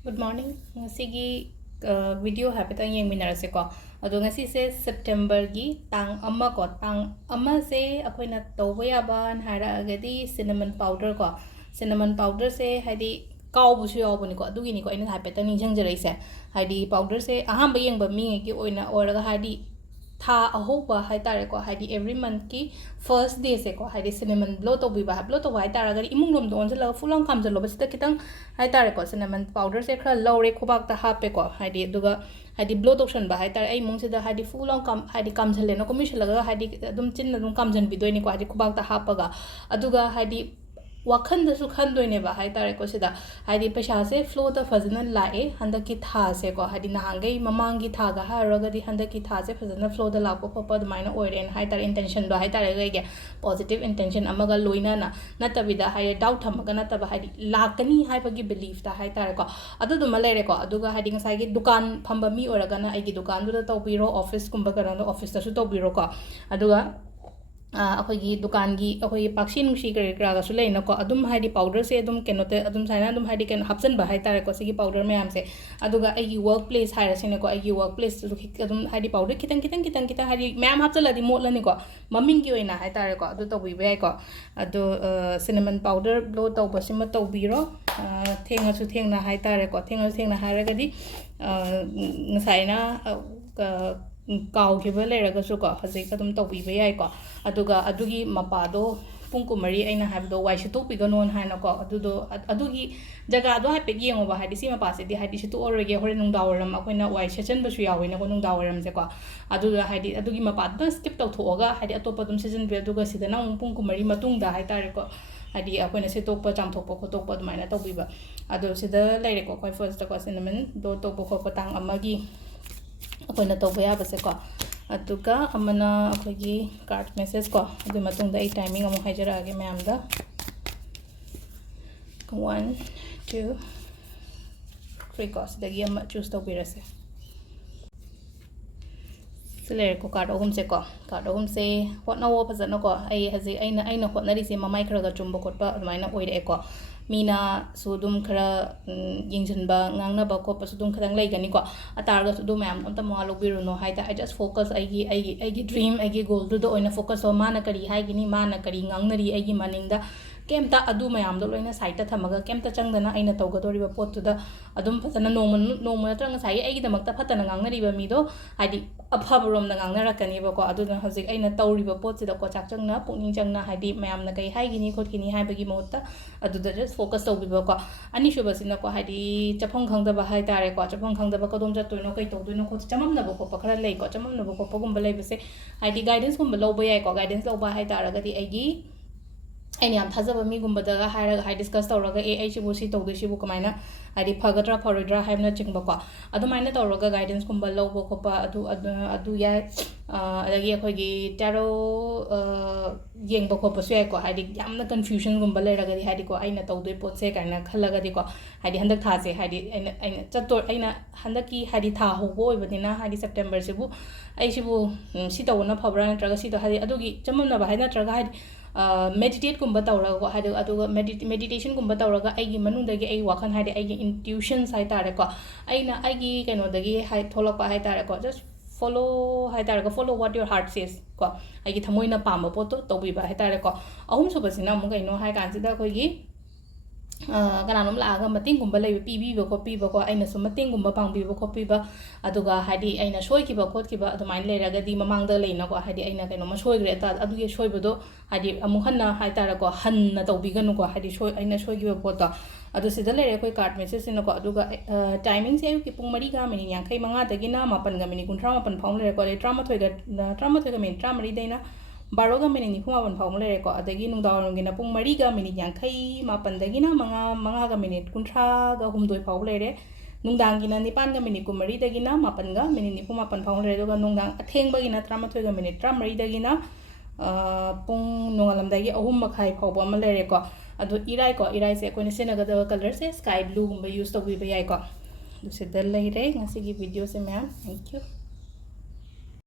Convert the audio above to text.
Good morning. Ngasi video hapita yang minarase ko. Ado ngasi se September gi tang amma ko tang amma se akoy na tawba yaban hara agadi cinnamon powder ko. Cinnamon powder se hadi kaw busu yaw buni ko adugi ni ko ina hapita ning jang jarai se hadi powder se aham ba yeng ba mi gi oina oraga hadi tha ahoba hai tare ko hadi every month ki first day se ko hadi cinnamon blow to bi ba blow to hai tara gari imung lom don se la fulang kam jalo basita kitang hai tare ko cinnamon powder se khra lawre khobak ta hape ko hadi duga hadi blow to shan ba hai tare ai mung se da hadi fulang kam hadi kam jale no komi shalaga hadi dum chin na dum kam jan bi doi ni ko hadi khobak ta hapaga aduga hadi wakhan da su khan doi ne ba hai tare ko sida hadi pesha se flow ta fazana lae handa ki tha se ko hadi na hangai mamang gi tha ga ha raga di handa ki tha se fazana flow da la ko papa da maina oiren hai tare intention do hai tare ga positive intention amaga loina na natabida hai doubt thamaga nataba hadi lakani hai bagi belief da hai tare ko adu dum lere ko aduga hadi ngasai gi dukan phamba mi oraga na ai gi dukan du da tawbiro office kumba karano office ta su tawbiro ko aduga अखोगी दुकान की अखोगी पाक्षी नुशी करे करागा सु लेना को अदुम हाइडी powder से अदुम केनोते अदुम Saina अदुम Heidi केन हप्सन बहाई तारे को सिगी पाउडर में हमसे अदुगा आई वर्क प्लेस हाइर से को आई वर्क प्लेस अदुम हाइडी पाउडर कितन कितन कितन कितन हाइडी मैम हप्सलदी मोटलनी को ममिंग की ओइना हाइ तारे को अदु तोबी बे को अदु सिनेमन पाउडर ब्लो तौबसिम तौबीरो थेंगसु थेंगना हाइ तारे को थेंगसु थेंगना हाइरगदी ngsaina काउखिबा लेरगसु को हजिक अदुम तौबीबा याइ को अदुगा अदुगी मपादो पुंग कुमरी अइना हाइबदो वाइसु तोपिगनोन हाइना को अदुदो अदुगी जगा दो हाइपे येंगोबा हाइदि सिमा पासे दि हाइदि सितु ओरगे होरे नुंगदावरम अखोइना वाइ सेचन बसु यावेना को नुंगदावरम से को अदुगा हाइदि अदुगी मपादो स्किप तौथोगा हाइदि अतोपा दुम सीजन बे अदुगा सिदना पुंग कुमरी मतुंगदा हाइतारे को हाइदि अखोइना सेतोपा चामथोपा खोतोपा दुमाइना तौबीबा अदु सिदा लेरे को कोइ फर्स्ट को सिनेमन दो तोपा खोपा तांग अमगी अखोइना तौबा याबसे को अदुगा अमना अखोगी कार्ड मेसेज को अदु मतुंगदा आई टाइमिंग अमु हाइजरागे मैम दा 1 2 3 को सिदगी अम चूज तौबिरसे सिलेर को कार्ड अहुम से को कार्ड अहुम से होटनावो फजन को आई हजे आइना होटनरी से ममाई खरगा चुम्बो खोटबा अदुमाइना ओइरे को मीना सुदुम खरा यिंगजनबा ngangnaba khoppa sudum khadang leigani ko atarga sudu ma'am amta ma lobiruno haita I just focus aigi dream aigi goal du do oina focus o mana kari haigini mana kari ngangnari aigi maningda kemta adu mayam do loina site thamaga kemta changdana aina tawgadori ba pot da adum phasana noma trang sai aigi damakta phatana ngangnari ba mi do haidi aphabarom na ngangnara kani ba ko adu na hojik aina tawri ba pot da ko chak changna pungning changna haidi mayam na kai haigini khotkini hai bagi mohta adu da just focus tawbi ba ko ani shuba sina ko haidi chapong khangda ba hai tare ko chapong khangda ba kodom ja toino kai tawduino ko chamam na ba ko pakhara lei ko chamam na ba ko pagum ba lei base haidi guidance kum ba lo ba yai ko guidance lo ba hai tara ga di aigi ꯑꯩꯅ ꯌꯥꯝ ꯊꯥꯖꯕ ꯃꯤꯒꯨꯝꯕꯗꯒ ꯍꯥꯏꯔꯒ ꯍꯥꯏ discuss ꯇꯧꯔꯒ ꯑꯩꯁꯤꯕꯨ ꯁꯤ ꯇꯧꯗꯣꯏꯁꯤꯕꯨ ꯀꯃꯥꯏꯅ ꯍꯥꯏꯗꯤ ꯐꯒꯗ꯭ꯔꯥ ꯐꯔꯣꯏꯗ꯭ꯔꯥ ꯍꯥꯏꯕꯅꯆꯤꯡꯕꯀꯣ ꯑꯗꯨꯃꯥꯏꯅ ꯇꯧꯔꯒ ꯒꯥꯏꯗꯦꯟꯁꯀꯨꯝꯕ ꯂꯧꯕ ꯈꯣꯠꯄ ꯑꯗꯨ ꯌꯥꯏ ꯑꯗꯒꯤ ꯑꯩꯈꯣꯏꯒꯤ ꯇꯦꯔꯣ ꯌꯦꯡꯕ ꯈꯣꯠꯄꯁꯨ ꯌꯥꯏꯀꯣ ꯍꯥꯏꯗꯤ ꯌꯥꯝꯅ ꯀꯟꯐ꯭ꯌꯨꯖꯟꯒꯨꯝꯕ ꯂꯩꯔꯒꯗꯤ ꯍꯥꯏꯗꯤꯀꯣ ꯑꯩꯅ ꯇꯧꯗꯣꯏ ꯄꯣꯠꯁꯦ ꯀꯥꯏꯅ ꯈꯜꯂꯒꯗꯤꯀꯣ ꯍꯥꯏꯗꯤ ꯍꯟꯗꯛ ꯊꯥꯁꯦ ꯍꯥꯏꯗꯤ ꯑꯩꯅ ꯍꯟꯗꯛꯀꯤ ꯍꯥꯏꯗꯤ ꯊꯥ ꯍꯧꯕ ꯑꯣꯏꯕꯅꯤꯅ ꯍꯥꯏꯗꯤ ꯁꯦꯞꯇꯦꯝꯕꯔꯁꯤꯕꯨ ꯑꯩꯁꯤꯕꯨ ꯁꯤ ꯇꯧꯕꯅ ꯐꯕ꯭ꯔꯥ ꯅꯠꯇ꯭ꯔꯒ ꯁꯤꯗꯣ ꯍꯥꯏꯗꯤ ꯑꯗꯨꯒꯤ ꯆꯃꯝꯅꯕ ꯍꯥꯏ ꯅꯠꯇ꯭ꯔꯒ ꯍꯥꯏꯗꯤ meditate kumba tawraga hadi aduga meditation kumba tawraga aigi manungdagi ai wakhan hadi aigi intuitions hai tare ko aina aigi kaino dagi hai tholakpa hai tare ko just follow hai tare ko follow what your heart says ko aigi thamoina pamba poto tawbiba hai tare ko ahum subasina mu kaino hai kansida koigi kananom laaga matingumba lei pibiba ko piba ko aina su matingumba pangbiba ko piba aduga hadi aina soikiba khotkiba adumain leiraga di mamangda leina ko hadi aina kaino ma soigre ta aduge soibodo hadi amuhanna hai tara ko hanna tawbiganu ko hadi soi aina soikiba poto adu sida lere koi card message sina ko aduga timing se ki pung mari ga mini yang kai manga dagina mapan ga mini kuntra mapan phang lere ko le drama thoiga mini tramari deina baroga mini ni phuma ban phang lere ko adagi nungdaw ngina pung mari ga mini yang kai mapan dagina manga ga mini kuntra ga humdoi phang lere nungdang gina nipan ga mini kumari dagina mapan ga mini ni phuma pan phang lere ga nungdang atheng bagina trama thoiga mini tramari dagina pung nungalam dagi ahum makhai phawba ma lere ko adu irai se ko ni senagada color se sky blue gumba use to bi ba yai ko du se dal lai re ngasi gi video se ma'am thank you